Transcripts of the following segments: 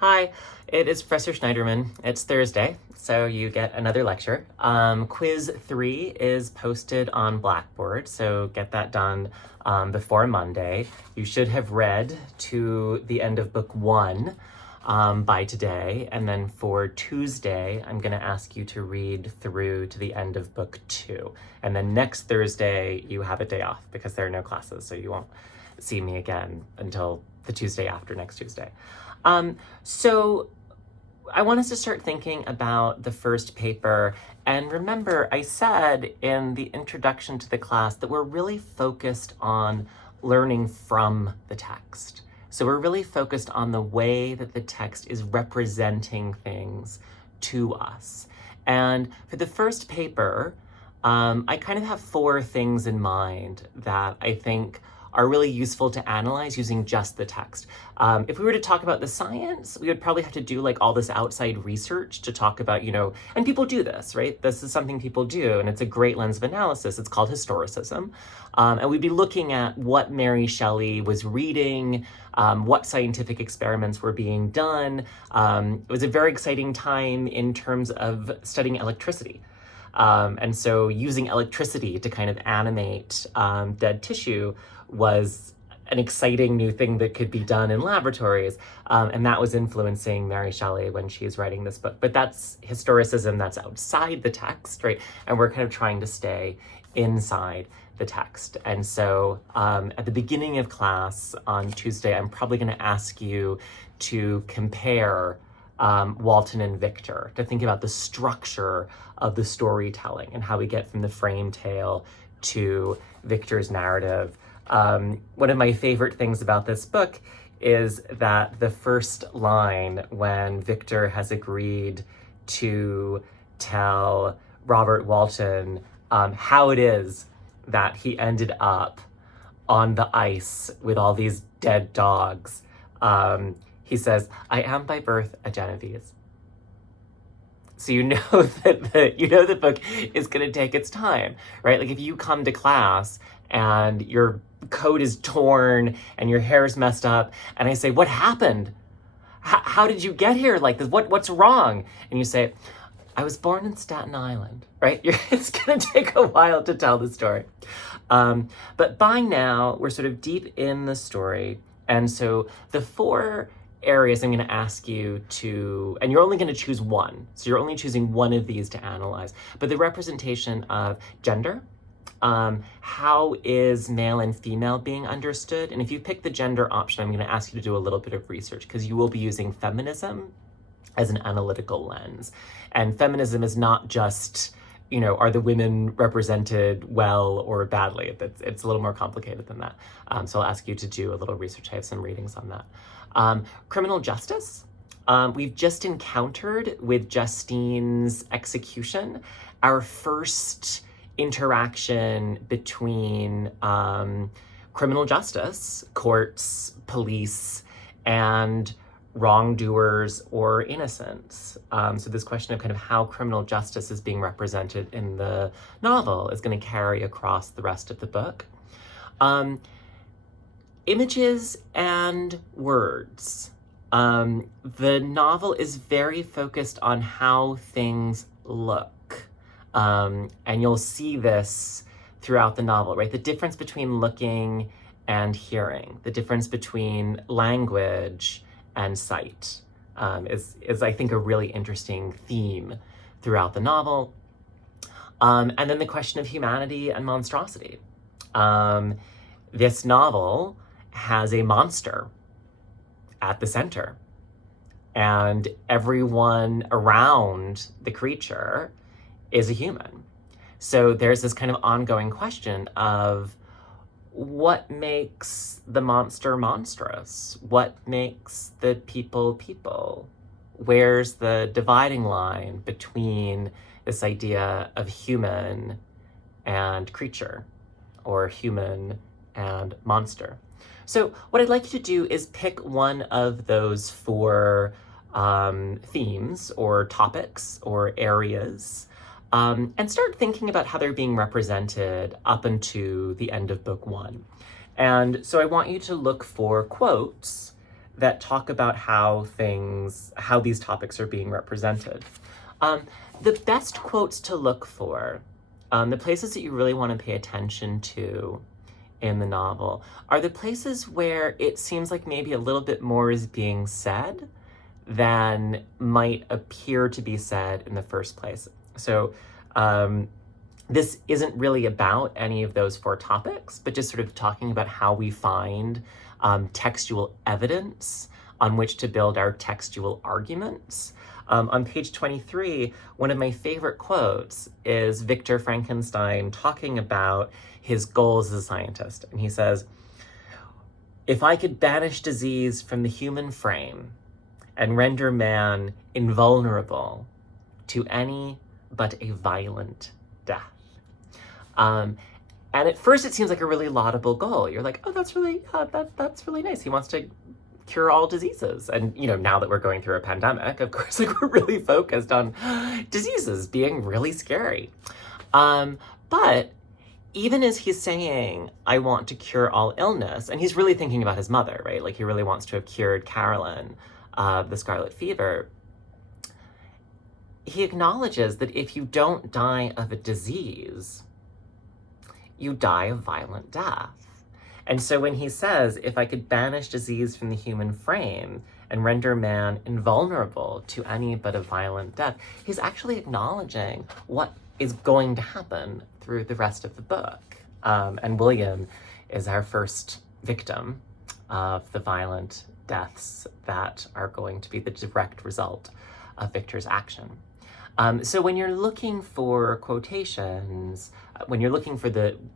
Hi, it is Professor Schneiderman. It's Thursday, so you get another lecture. Quiz 3 is posted on Blackboard, so get that done before Monday. You should have read to the end of book 1 by today, and then for Tuesday, I'm going to ask you to read through to the end of book 2. And then next Thursday, you have a day off because there are no classes, so you won't see me again until the Tuesday after next Tuesday. So I want us to start thinking about the first paper. And remember, I said in the introduction to the class that we're really focused on learning from the text. So we're really focused on the way that the text is representing things to us. And for the first paper, I kind of have 4 things in mind that I think are really useful to analyze using just the text. If we were to talk about the science, we would probably have to do like all this outside research to talk about, and people do this, right? This is something people do, and it's a great lens of analysis. It's called historicism. And we'd be looking at what Mary Shelley was reading, what scientific experiments were being done. It was a very exciting time in terms of studying electricity. And so using electricity to kind of animate dead tissue was an exciting new thing that could be done in laboratories. And that was influencing Mary Shelley when she's writing this book. But that's historicism, that's outside the text, right? And we're kind of trying to stay inside the text. And so at the beginning of class on Tuesday, I'm probably going to ask you to compare Walton and Victor, to think about the structure of the storytelling and how we get from the frame tale to Victor's narrative. One of my favorite things about this book is that the first line, when Victor has agreed to tell Robert Walton how it is that he ended up on the ice with all these dead dogs, he says, "I am by birth a Genovese." So you know that the book is going to take its time, right? Like if you come to class and your coat is torn and your hair is messed up, and I say, "What happened? How did you get here like this? What's wrong?" And you say, "I was born in Staten Island," right? It's going to take a while to tell the story. But by now, we're sort of deep in the story. And so the 4 areas I'm going to ask you to, and you're only going to choose one. So you're only choosing one of these to analyze. But the representation of gender, how is male and female being understood? And if you pick the gender option, I'm going to ask you to do a little bit of research because you will be using feminism as an analytical lens. And feminism is not just, are the women represented well or badly? It's a little more complicated than that. So I'll ask you to do a little research. I have some readings on that. Criminal justice. We've just encountered with Justine's execution our first interaction between criminal justice, courts, police, and wrongdoers or innocents. So this question of kind of how criminal justice is being represented in the novel is going to carry across the rest of the book. Images and words. The novel is very focused on how things look. And you'll see this throughout the novel, right? The difference between looking and hearing, the difference between language and sight is I think, a really interesting theme throughout the novel. And then the question of humanity and monstrosity. This novel has a monster at the center, and everyone around the creature is a human. So there's this kind of ongoing question of what makes the monster monstrous? What makes the people people? Where's the dividing line between this idea of human and creature, or human and monster? So what I'd like you to do is pick one of those 4 themes or topics or areas, and start thinking about how they're being represented up into the end of book 1. And so I want you to look for quotes that talk about how these topics are being represented. The best quotes to look for, the places that you really want to pay attention to in the novel, are the places where it seems like maybe a little bit more is being said than might appear to be said in the first place. So this isn't really about any of those 4 topics, but just sort of talking about how we find textual evidence on which to build our textual arguments. On page 23, one of my favorite quotes is Victor Frankenstein talking about his goals as a scientist. And he says, "If I could banish disease from the human frame and render man invulnerable to any but a violent death." And at first it seems like a really laudable goal. You're like, oh, that's really nice. He wants to cure all diseases. And, now that we're going through a pandemic, of course, like, we're really focused on diseases being really scary. But even as he's saying, I want to cure all illness, and he's really thinking about his mother, right? Like, he really wants to have cured Carolyn of the scarlet fever. He acknowledges that if you don't die of a disease, you die a violent death. And so when he says, if I could banish disease from the human frame and render man invulnerable to any but a violent death, he's actually acknowledging what is going to happen through the rest of the book. And William is our first victim of the violent deaths that are going to be the direct result of Victor's action. So when you're looking for quotations, when you're looking for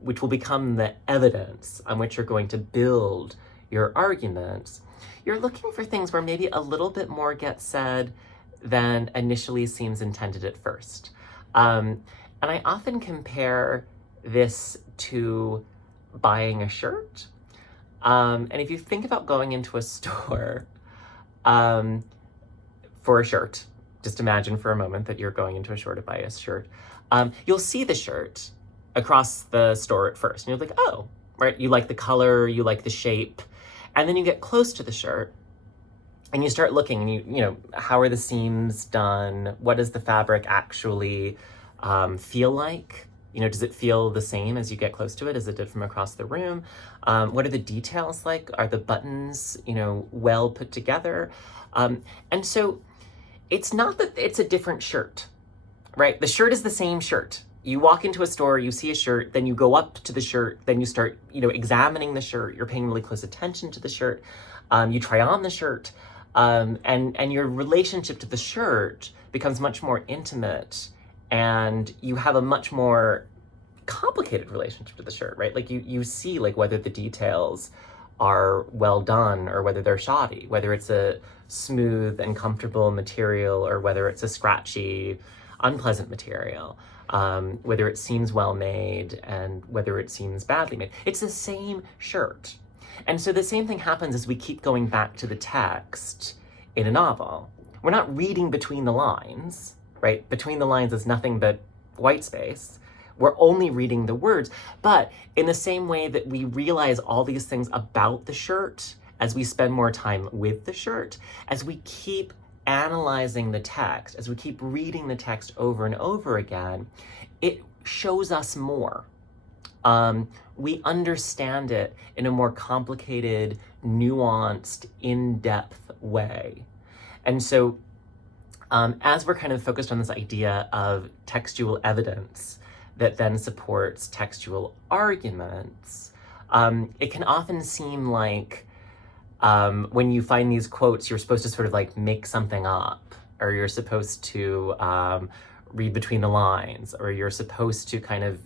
which will become the evidence on which you're going to build your arguments, you're looking for things where maybe a little bit more gets said than initially seems intended at first. And I often compare this to buying a shirt. And if you think about going into a store for a shirt, just imagine for a moment that you're going into a store to buy a shirt. You'll see the shirt across the store at first, and you're like, oh, right, you like the color, you like the shape, and then you get close to the shirt, and you start looking, and you how are the seams done? What does the fabric actually feel like? Does it feel the same as you get close to it as it did from across the room? What are the details like? Are the buttons, well put together? And so it's not that it's a different shirt, right? The shirt is the same shirt. You walk into a store, you see a shirt, then you go up to the shirt, then you start, examining the shirt. You're paying really close attention to the shirt. You try on the shirt, and your relationship to the shirt becomes much more intimate, and you have a much more complicated relationship to the shirt, right? Like you see like whether the details are well done or whether they're shoddy, whether it's a smooth and comfortable material or whether it's a scratchy, unpleasant material, whether it seems well made and whether it seems badly made. It's the same shirt. And so the same thing happens as we keep going back to the text in a novel. We're not reading between the lines, right? Between the lines is nothing but white space. We're only reading the words, but in the same way that we realize all these things about the shirt as we spend more time with the shirt, as we keep analyzing the text, as we keep reading the text over and over again, it shows us more. We understand it in a more complicated, nuanced, in-depth way. And so as we're kind of focused on this idea of textual evidence that then supports textual arguments, it can often seem like when you find these quotes, you're supposed to sort of like make something up, or you're supposed to read between the lines, or you're supposed to kind of,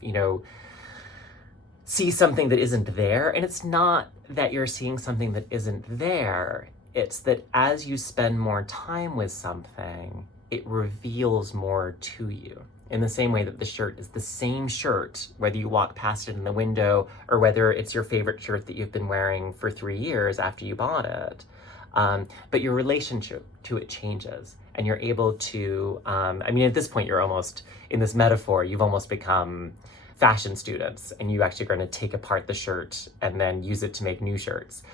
see something that isn't there. And it's not that you're seeing something that isn't there. It's that as you spend more time with something, it reveals more to you. In the same way that the shirt is the same shirt, whether you walk past it in the window or whether it's your favorite shirt that you've been wearing for 3 years after you bought it. But your relationship to it changes, and you're able to, at this point, you're almost, in this metaphor, you've almost become fashion students, and you actually are going to take apart the shirt and then use it to make new shirts.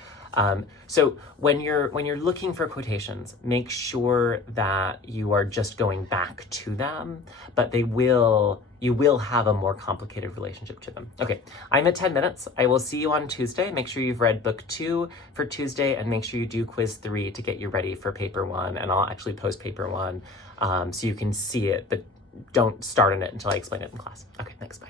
So when you're looking for quotations, make sure that you are just going back to them, but you will have a more complicated relationship to them. Okay, I'm at 10 minutes. I will see you on Tuesday. Make sure you've read book 2 for Tuesday, and make sure you do quiz 3 to get you ready for paper 1. And I'll actually post paper 1 so you can see it, but don't start on it until I explain it in class. Okay, thanks, bye.